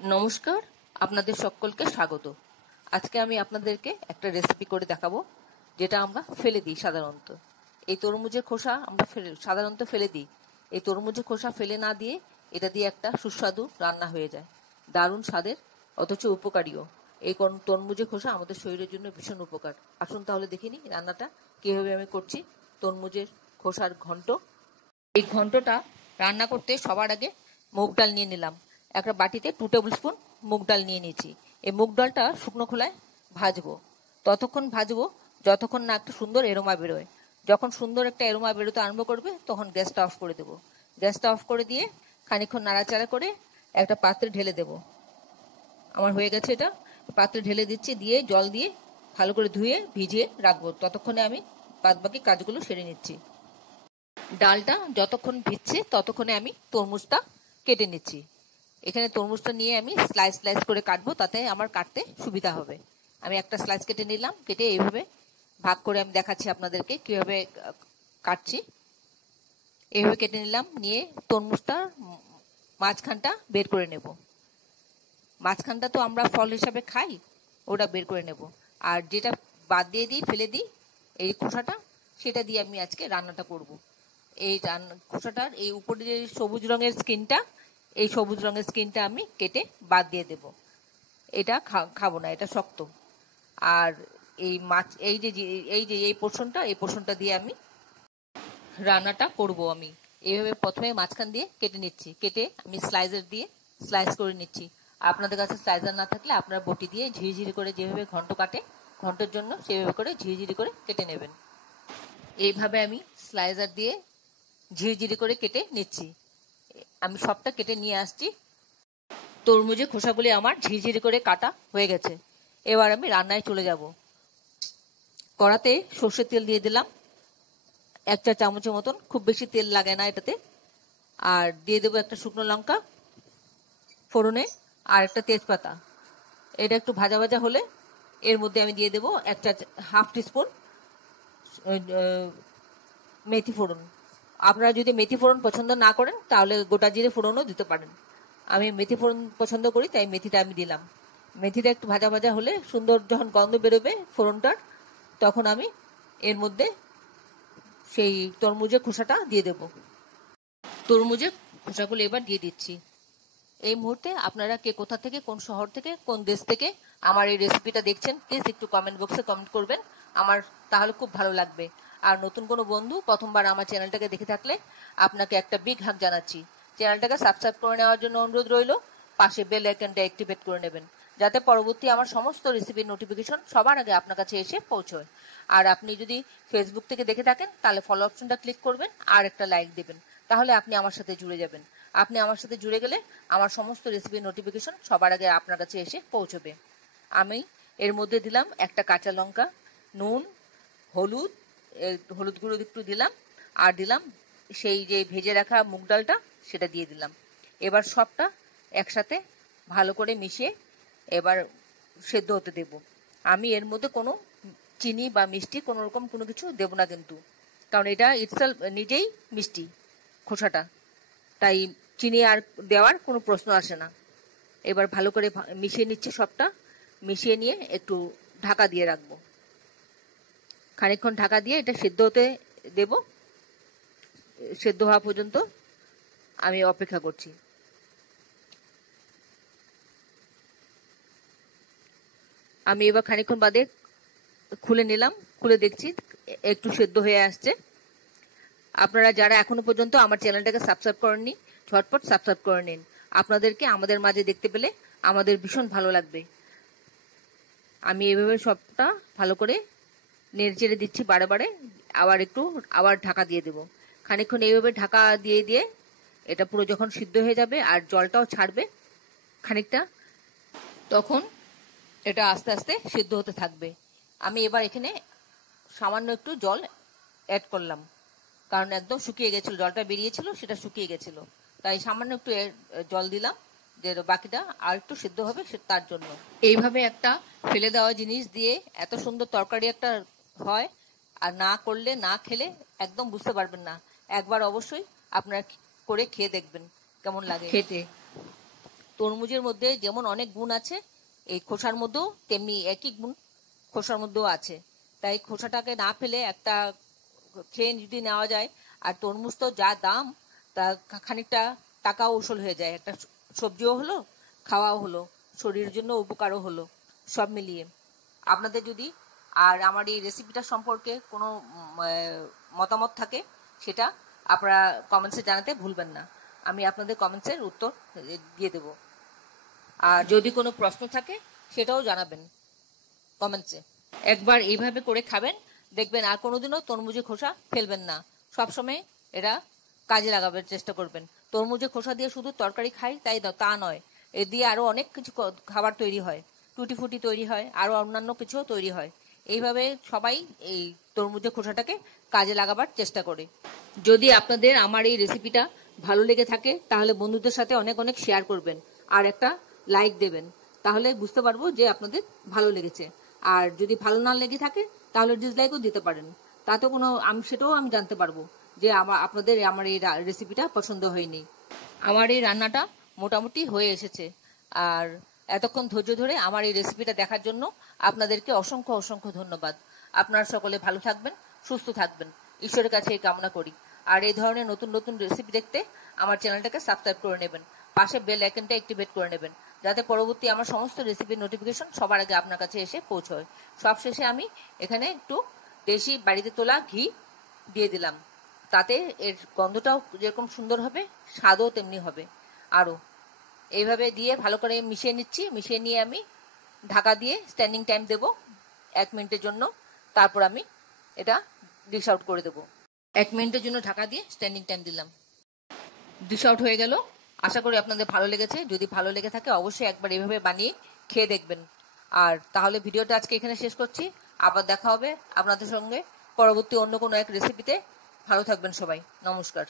নমস্কার, আপনাদের সকলকে স্বাগত। আজকে আমি আপনাদেরকে একটা রেসিপি করে দেখাবো, যেটা আমরা ফেলে দিই সাধারণত। এই তরমুজের খোসা আমরা সাধারণত ফেলে দিই। এই তরমুজের খোসা ফেলে না দিয়ে এটা দিয়ে একটা সুস্বাদু রান্না হয়ে যায়, দারুণ স্বাদের, অথচ উপকারীও। এই তরমুজের খোসা আমাদের শরীরের জন্য ভীষণ উপকার। আসুন তাহলে দেখে নিই রান্নাটা কীভাবে আমি করছি। তরমুজের খোসার ঘন্ট। এই ঘন্টটা রান্না করতে সবার আগে মুগ ডাল নিয়ে নিলাম। একটা বাটিতে 2 টেবিল স্পুন মুগ ডাল নিয়ে নিয়েছি। এই মুগ ডালটা শুকনো খোলায় ভাজবো। ততক্ষণ ভাজবো যতক্ষণ না একটা সুন্দর এরোমা বেরোয়। যখন সুন্দর একটা এরোমা বেরোতে আরম্ভ করবে তখন গ্যাসটা অফ করে দেবো। গ্যাসটা অফ করে দিয়ে খানিকক্ষণ নাড়াচাড়া করে একটা পাত্রে ঢেলে দেবো। আমার হয়ে গেছে এটা। পাত্রে ঢেলে দিচ্ছি, দিয়ে জল দিয়ে ভালো করে ধুয়ে ভিজিয়ে রাখবো। ততক্ষণে আমি বাদবাকি কাজগুলো সেরে নিচ্ছি। ডালটা যতক্ষণ ভিজছে ততক্ষণে আমি তরমুজটা কেটে নিচ্ছি। এখানে তরমুজটা নিয়ে আমি স্লাইস স্লাইস করে কাটবো, তাতে আমার কাটতে সুবিধা হবে। আমি একটা স্লাইস কেটে নিলাম, কেটে এইভাবে ভাগ করে আমি দেখাচ্ছি আপনাদেরকে কিভাবে কাটছি। এইভাবে কেটে নিলাম, নিয়ে তরমুজটার মাঝখানটা বের করে নেব। মাঝখানটা তো আমরা ফল হিসাবে খাই, ওটা বের করে নেব। আর যেটা বাদ দিয়ে দিই, ফেলে দিই, এই খোসাটা, সেটা দিয়ে আমি আজকে রান্নাটা করব। এই খোসাটার এই উপরে যে সবুজ রঙের স্কিনটা, এই সবুজ রঙের স্কিনটা আমি কেটে বাদ দিয়ে দেব। এটা খাবো না, এটা শক্ত। আর এই মাছ, এই পোর্শনটা দিয়ে আমি রান্নাটা করব। আমি এইভাবে প্রথমে মাঝখান দিয়ে কেটে নিচ্ছি, কেটে আমি স্লাইসার দিয়ে স্লাইস করে নিচ্ছি। আপনাদের কাছে স্লাইসার না থাকলে আপনারা বটি দিয়ে ঝিরিঝিরি করে, যেভাবে ঘন্ট কাটে ঘন্টের জন্য, সেভাবে করে ঝিরিঝিরি করে কেটে নেবেন। এইভাবে আমি স্লাইসার দিয়ে ঝিরিঝিরি করে কেটে নিচ্ছি। আমি সবটা কেটে নিয়ে আসছি। তরমুজের খোসাগুলি আমার ঝিরিঝিরি করে কাটা হয়ে গেছে। এবার আমি রান্নায় চলে যাব। কড়াতে সর্ষের তেল দিয়ে দিলাম 1 চা চামচের মতন, খুব বেশি তেল লাগে না এটাতে। আর দিয়ে দেবো একটা শুকনো লঙ্কা ফোড়নে, আর একটা তেজপাতা। এটা একটু ভাজা ভাজা হলে এর মধ্যে আমি দিয়ে দেবো হাফ টিস্পুন মেথি ফোড়ন। আপনারা যদি মেথি ফোড়ন পছন্দ না করেন তাহলে গোটা জিরে ফোড়নও দিতে পারেন। আমি মেথি ফোড়ন পছন্দ করি, তাই মেথিটা আমি দিলাম। মেথিটা একটু ভাজা ভাজা হলে, সুন্দর যখন গন্ধ বেরোবে ফোড়নটার, তখন আমি এর মধ্যে সেই তরমুজের খোসাটা দিয়ে দেব। তরমুজের খোসাগুলো এবার দিয়ে দিচ্ছি। এই মুহূর্তে আপনারা কে কোথা থেকে, কোন শহর থেকে, কোন দেশ থেকে আমার এই রেসিপিটা দেখছেন, প্লিজ একটু কমেন্ট বক্সে কমেন্ট করবেন, আমার তাহলে খুব ভালো লাগবে। আর নতুন কোনো বন্ধু প্রথমবার আমার চ্যানেলটাকে দেখে থাকলে আপনাকে একটা বিগ হাগ জানাচ্ছি। চ্যানেলটাকে সাবস্ক্রাইব করে নেওয়ার জন্য অনুরোধ রইল। পাশে বেল আইকনটা অ্যাক্টিভেট করে নেবেন, যাতে পরবর্তী আমার সমস্ত রেসিপির নোটিফিকেশন সবার আগে আপনার কাছে এসে পৌঁছয়। আর আপনি যদি ফেসবুক থেকে দেখে থাকেন তাহলে ফলো অপশনটা ক্লিক করবেন আর একটা লাইক দেবেন, তাহলে আপনি আমার সাথে জুড়ে যাবেন। আপনি আমার সাথে জুড়ে গেলে আমার সমস্ত রেসিপির নোটিফিকেশন সবার আগে আপনার কাছে এসে পৌঁছবে। আমি এর মধ্যে দিলাম একটা কাঁচা লঙ্কা, নুন, হলুদ, হলুদ গুঁড়ো একটু দিলাম, আর দিলাম সেই যে ভেজে রাখা মুগ ডালটা, সেটা দিয়ে দিলাম। এবার সবটা একসাথে ভালো করে মিশিয়ে এবার সেদ্ধ হতে দেব। আমি এর মধ্যে কোনো চিনি বা মিষ্টি কোনো রকম কোনো কিছু দেব না কিন্তু, কারণ এটা ইটসেলফ নিজেই মিষ্টি খোসাটা, তাই চিনি আর দেওয়ার কোনো প্রশ্ন আসে না। এবার ভালো করে মিশিয়ে নিচ্ছি, সবটা মিশিয়ে নিয়ে একটু ঢাকা দিয়ে রাখবো। খানিকক্ষণ ঢাকা দিয়ে এটা সেদ্ধ হতে দেব। সেদ্ধ হওয়া পর্যন্ত আমি অপেক্ষা করছি। আমি এবার খানিকক্ষণ বাদে খুলে নিলাম, খুলে দেখছি একটু সেদ্ধ হয়ে আসছে। আপনারা যারা এখনো পর্যন্ত আমার চ্যানেলটাকে সাবস্ক্রাইব করেননি, ঝটপট সাবস্ক্রাইব করে নিন। আপনাদেরকে আমাদের মাঝে দেখতে পেলে আমাদের ভীষণ ভালো লাগবে। আমি এভাবে সবটা ভালো করে নেড়ে চেড়ে দিচ্ছি বারে বারে, আবার ঢাকা দিয়ে দেব। খানিকক্ষণ এইভাবে ঢাকা দিয়ে দিয়ে এটা পুরো যখন সিদ্ধ হয়ে যাবে আর জলটাও ছাড়বে খানিকটা, তখন এটা আস্তে আস্তে সিদ্ধ হতে থাকবে। আমি এবার এখানে সামান্য একটু জল অ্যাড করলাম, কারণ একদম শুকিয়ে গেছিল, জলটা বেরিয়েছিল সেটা শুকিয়ে গেছিল, তাই সামান্য একটু জল দিলাম, যে বাকিটা আর একটু সিদ্ধ হবে তার জন্য। এইভাবে একটা ফেলে দেওয়া জিনিস দিয়ে এত সুন্দর তরকারি একটা হয়, আর না করলে, না খেলে একদম বুঝতে পারবেন না। একবার অবশ্যই আপনারা করে খেয়ে দেখবেন কেমন লাগে খেতে। তরমুজের মধ্যে যেমন অনেক গুণ আছে, এই খোসার মধ্যেও তেমনি একই গুণ খোসার মধ্যেও আছে। তাই খোসাটাকে না ফেলে একটা খেয়ে যদি নেওয়া যায়, আর তরমুজ তো যা দাম, তা খানিকটা টাকাও উসুল হয়ে যায়, একটা সবজিও হলো, খাওয়াও হলো, শরীরের জন্য উপকারও হলো, সব মিলিয়ে। আপনাদের যদি আর আমার এই রেসিপিটা সম্পর্কে কোনো মতামত থাকে, সেটা আপনারা কমেন্টসে জানাতে ভুলবেন না। আমি আপনাদের কমেন্টসের উত্তর দিয়ে দেব। আর যদি কোনো প্রশ্ন থাকে সেটাও জানাবেন কমেন্টসে। একবার এইভাবে করে খাবেন, দেখবেন আর কোনোদিনও তরমুজের খোসা ফেলবেন না। সবসময় এটা কাজে লাগাবার চেষ্টা করবেন। তরমুজের খোসা দিয়ে শুধু তরকারি খাই তাই তা নয়, এ দিয়ে আরো অনেক কিছু খাবার তৈরি হয়, টুটি ফুটি তৈরি হয়, আরো অন্যান্য কিছুও তৈরি হয়। এইভাবে সবাই এই তরমুজের খোসাটাকে কাজে লাগাবার চেষ্টা করে। যদি আপনাদের আমার এই রেসিপিটা ভালো লেগে থাকে, তাহলে বন্ধুদের সাথে অনেক অনেক শেয়ার করবেন আর একটা লাইক দেবেন, তাহলে বুঝতে পারবো যে আপনাদের ভালো লেগেছে। আর যদি ভালো না লেগে থাকে তাহলে ডিসলাইকও দিতে পারেন, তাতে কোনো সেটাও আমি জানতে পারবো যে আপনাদের আমার এই রেসিপিটা পছন্দ হয়নি। আমার এই রান্নাটা মোটামুটি হয়ে এসেছে। আর এতক্ষণ ধৈর্য ধরে আমার এই রেসিপিটা দেখার জন্য আপনাদেরকে অসংখ্য অসংখ্য ধন্যবাদ। আপনারা সকলে ভালো থাকবেন, সুস্থ থাকবেন, ঈশ্বরের কাছে এই কামনা করি। আর এই ধরনের নতুন নতুন রেসিপি দেখতে আমার চ্যানেলটাকে সাবস্ক্রাইব করে নেবেন, পাশে বেল আইকনটা অ্যাক্টিভেট করে নেবেন, যাতে পরবর্তী আমার সমস্ত রেসিপির নোটিফিকেশন সবার আগে আপনার কাছে এসে পৌঁছয়। সবশেষে আমি এখানে একটু দেশি বাড়িতে তোলা ঘি দিয়ে দিলাম, তাতে এর গন্ধটাও যেরকম সুন্দর হবে, স্বাদও তেমনি হবে। আরও এইভাবে দিয়ে ভালো করে মিশিয়ে নিচ্ছি। মিশিয়ে নিয়ে আমি ঢাকা দিয়ে স্ট্যান্ডিং টাইম দেব 1 মিনিটের জন্য, তারপর আমি এটা ডিশ আউট করে দেবো। 1 মিনিটের জন্য ঢাকা দিয়ে স্ট্যান্ডিং টাইম দিলাম। ডিশ আউট হয়ে গেল। আশা করি আপনাদের ভালো লেগেছে। যদি ভালো লেগে থাকে অবশ্যই একবার এইভাবে বানিয়ে খেয়ে দেখবেন। আর তাহলে ভিডিওটা আজকে এখানে শেষ করছি। আবার দেখা হবে আপনাদের সঙ্গে পরবর্তী অন্য কোনো এক রেসিপিতে। ভালো থাকবেন সবাই। নমস্কার।